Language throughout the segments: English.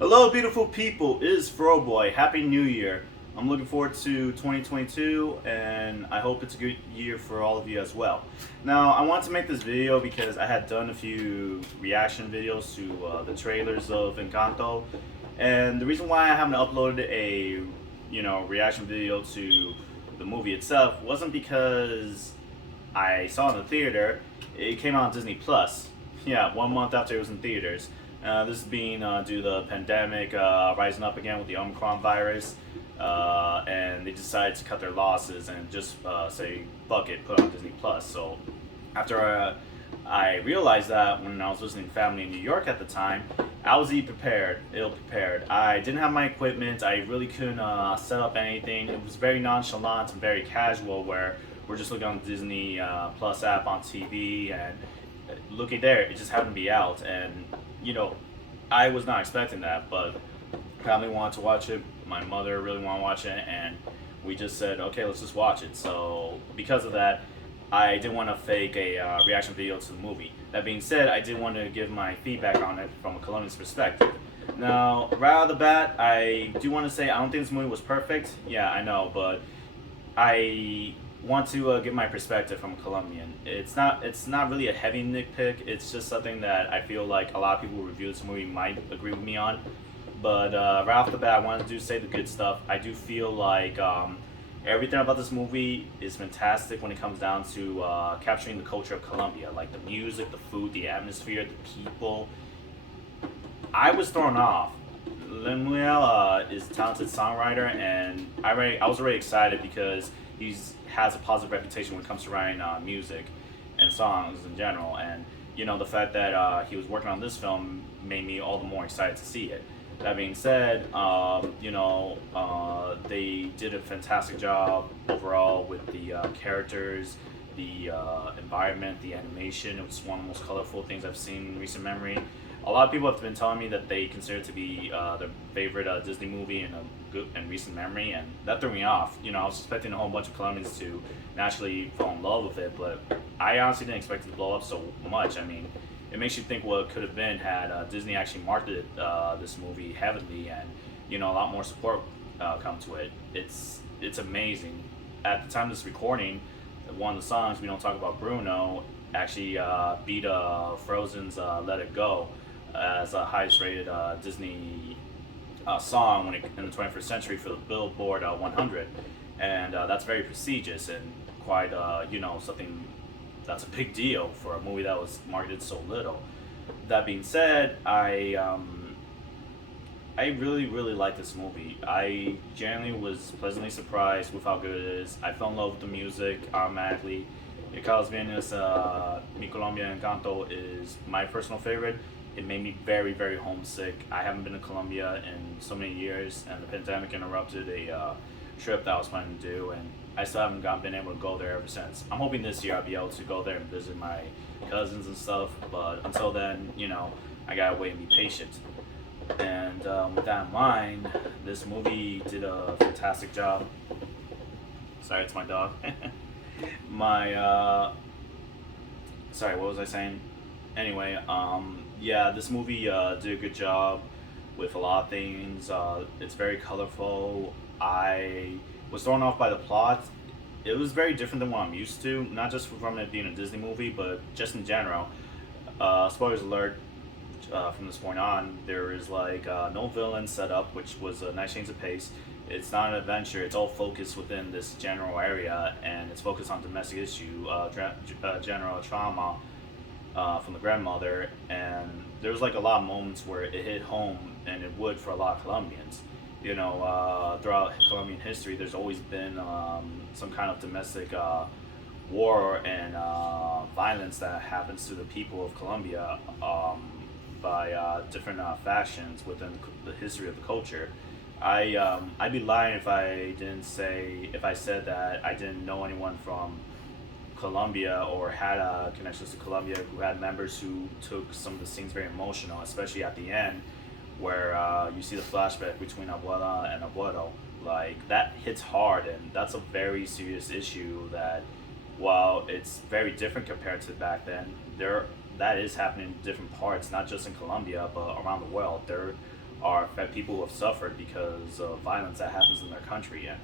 Hello, beautiful people. It is Boy. Happy New Year. I'm looking forward to 2022, and I hope it's a good year for all of you as well. Now, I want to make this video because I had done a few reaction videos to the trailers of Encanto, and the reason why I haven't uploaded a reaction video to the movie itself wasn't because I saw it in the theater. It came out on Disney Plus. Yeah, 1 month after it was in theaters. This is being due to the pandemic rising up again with the Omicron virus, and they decided to cut their losses and just say fuck it, put it on Disney Plus. So after I realized that when I was visiting family in New York at the time, I was ill prepared. I didn't have my equipment. I really couldn't set up anything. It was very nonchalant and very casual, where we're just looking on the Disney Plus app on TV, and looking there, it just happened to be out, and you know, I was not expecting that, but family wanted to watch it. My mother really wanted to watch it, and we just said, okay, let's just watch it. So because of that, I didn't want to fake a reaction video to the movie. That being said, I did want to give my feedback on it from a Colombian's perspective. Now, right out of the bat, I do want to say I don't think this movie was perfect. Yeah, I know, but I want to give my perspective from a Colombian. It's not really a heavy nitpick. It's just something that I feel like a lot of people who review this movie might agree with me on. But right off the bat, I wanted to say the good stuff. I do feel like everything about this movie is fantastic when it comes down to capturing the culture of Colombia, like the music, the food, the atmosphere, the people. I was thrown off. Lemuel is a talented songwriter, and I was already excited because he's has a positive reputation when it comes to writing music and songs in general. And the fact that he was working on this film made me all the more excited to see it. That being said, they did a fantastic job overall with the characters, the environment, the animation. It was one of the most colorful things I've seen in recent memory. A lot of people have been telling me that they consider it to be their favorite Disney movie in a good and recent memory, and that threw me off. I was expecting a whole bunch of Colombians to naturally fall in love with it, but I honestly didn't expect it to blow up so much. I mean, it makes you think what it could have been had Disney actually marketed this movie heavily, and a lot more support come to it. It's amazing. At the time of this recording, one of the songs, We Don't Talk About Bruno, actually beat Frozen's Let It Go as a highest rated Disney song in the 21st century for the Billboard 100, and that's very prestigious and quite something that's a big deal for a movie that was marketed so little. That being said, I really like this movie. I genuinely was pleasantly surprised with how good it is. I fell in love with the music automatically. Colombian, Mi Colombian Encanto is my personal favorite. It made me very homesick. I haven't been to Colombia in so many years, and the pandemic interrupted a trip that I was planning to do, and I still haven't been able to go there ever since. I'm hoping this year I'll be able to go there and visit my cousins and stuff, but until then, I gotta wait and be patient. And with that in mind, this movie did a fantastic job. Sorry, it's my dog. Sorry, what was I saying? Anyway, yeah, this movie did a good job with a lot of things. It's very colorful. I was thrown off by the plot. It was very different than what I'm used to, not just from it being a Disney movie, but just in general. Spoilers alert, from this point on, there is no villain set up, which was a nice change of pace. It's not an adventure. It's all focused within this general area, and it's focused on domestic issue, general trauma from the grandmother. And there was a lot of moments where it hit home, and it would for a lot of Colombians. Throughout Colombian history, there's always been some kind of domestic war and violence that happens to the people of Colombia by different factions within the history of the culture. I'd be lying if I said that I didn't know anyone from Colombia or had connections to Colombia who had members who took some of the scenes very emotional, especially at the end where you see the flashback between Abuela and Abuelo. That hits hard, and that's a very serious issue that, while it's very different compared to back then, that is happening in different parts, not just in Colombia, but around the world. There are people who have suffered because of violence that happens in their country. And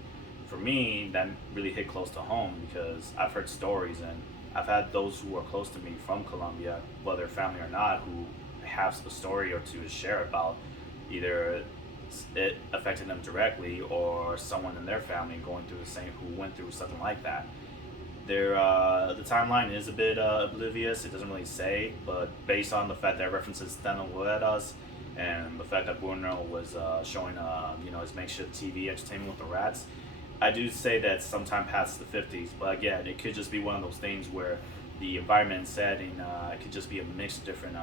for me, that really hit close to home because I've heard stories and I've had those who are close to me from Colombia, whether family or not, who have a story or two to share about either it affected them directly or someone in their family going through the same who went through something like that. The timeline is a bit oblivious. It doesn't really say, but based on the fact that it references telenovelas and the fact that Bruno was showing his makeshift TV entertainment with the rats, I do say that sometime past the 50s. But again, it could just be one of those things where the environment and setting it could just be a mix of different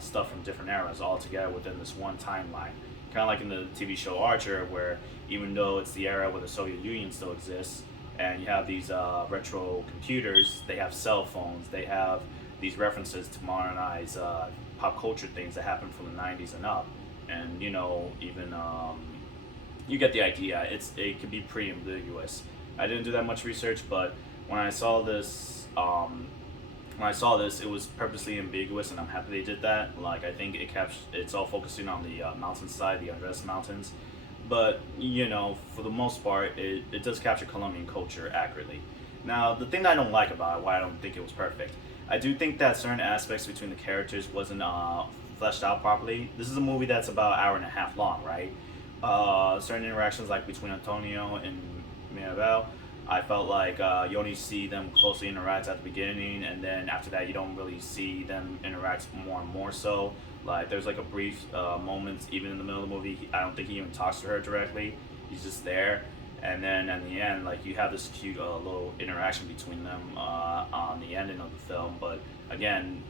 stuff from different eras all together within this one timeline. Kind of like in the TV show Archer, where even though it's the era where the Soviet Union still exists, and you have these retro computers, they have cell phones, they have these references to modernize pop culture things that happened from the 90s and up. And even you get the idea. It can be pretty ambiguous. I didn't do that much research, but when I saw this, it was purposely ambiguous, and I'm happy they did that. Like I think it's all focusing on the mountainside, the Andres Mountains, but for the most part, it does capture Colombian culture accurately. Now, the thing that I don't like about it, why I don't think it was perfect, I do think that certain aspects between the characters wasn't fleshed out properly. This is a movie that's about an hour and a half long, right? Certain interactions like between Antonio and Mirabel, I felt like you only see them closely interact at the beginning, and then after that you don't really see them interact more and more so. Like there's like a brief moment even in the middle of the movie, I don't think he even talks to her directly. He's just there, and then at the end, like you have this cute little interaction between them on the ending of the film. But again,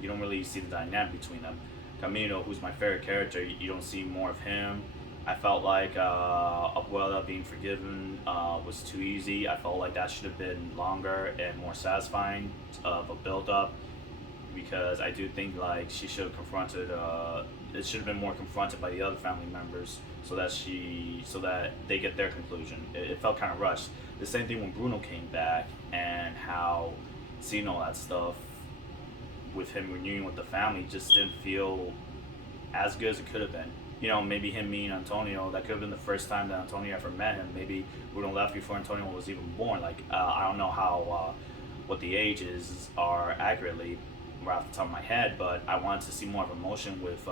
you don't really see the dynamic between them. Camino, who's my favorite character, you don't see more of him. I felt like Abuela being forgiven was too easy. I felt like that should have been longer and more satisfying of a build up, because I do think like she should have confronted. It should have been more confronted by the other family members so that they get their conclusion. It felt kind of rushed. The same thing when Bruno came back and how seeing all that stuff with him reuniting with the family just didn't feel as good as it could have been. Maybe him meeting Antonio, that could have been the first time that Antonio ever met him. Maybe Bruno left before Antonio was even born. Like, I don't know how, what the ages are accurately right off the top of my head, but I wanted to see more of emotion with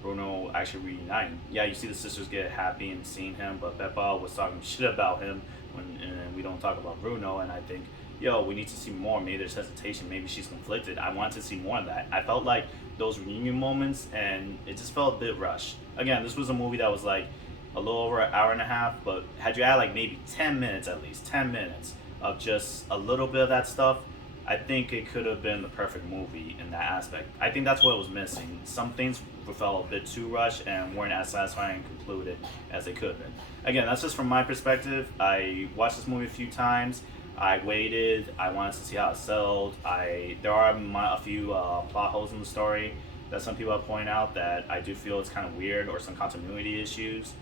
Bruno actually reuniting. Yeah, you see the sisters get happy and seeing him, but Peppa was talking shit about him and we don't talk about Bruno, and I think, we need to see more. Maybe there's hesitation, maybe she's conflicted. I wanted to see more of that. I felt like those reunion moments, and it just felt a bit rushed. Again, this was a movie that was like a little over an hour and a half, but had you had like maybe 10 minutes, at least 10 minutes of just a little bit of that stuff, I think it could have been the perfect movie in that aspect. I think that's what was missing. Some things felt a bit too rushed and weren't as satisfying and concluded as they could have been. Again, that's just from my perspective. I watched this movie a few times. I waited. I wanted to see how it sold. There are a few plot holes in the story that some people have pointed out that I do feel it's kind of weird, or some continuity issues.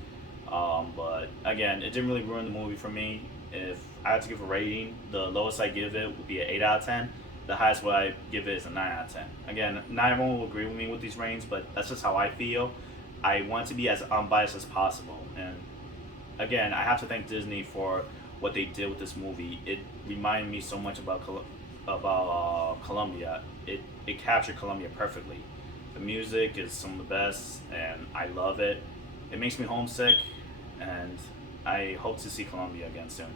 But again, it didn't really ruin the movie for me. If I had to give a rating, the lowest I give it would be an 8 out of 10. The highest what I give it is a 9 out of 10. Again, not everyone will agree with me with these ratings, but that's just how I feel. I want to be as unbiased as possible. And again, I have to thank Disney for what they did with this movie. It reminded me so much about Colombia. It captured Colombia perfectly. The music is some of the best, and I love it. It makes me homesick, and I hope to see Colombia again soon.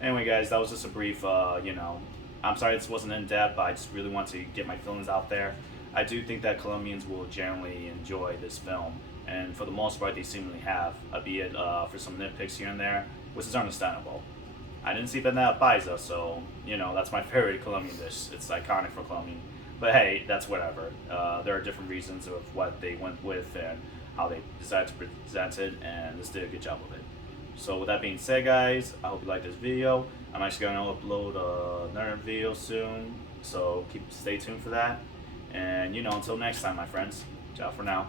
Anyway, guys, that was just a brief, I'm sorry this wasn't in depth, but I just really want to get my feelings out there. I do think that Colombians will generally enjoy this film, and for the most part, they seemingly have, albeit for some nitpicks here and there, which is understandable. I didn't see banana paisa, so, that's my favorite Colombian dish. It's iconic for Colombian. But hey, that's whatever. There are different reasons of what they went with and how they decided to present it, and this did a good job of it. So with that being said, guys, I hope you liked this video. I'm actually going to upload another video soon, so stay tuned for that. And until next time, my friends. Ciao for now.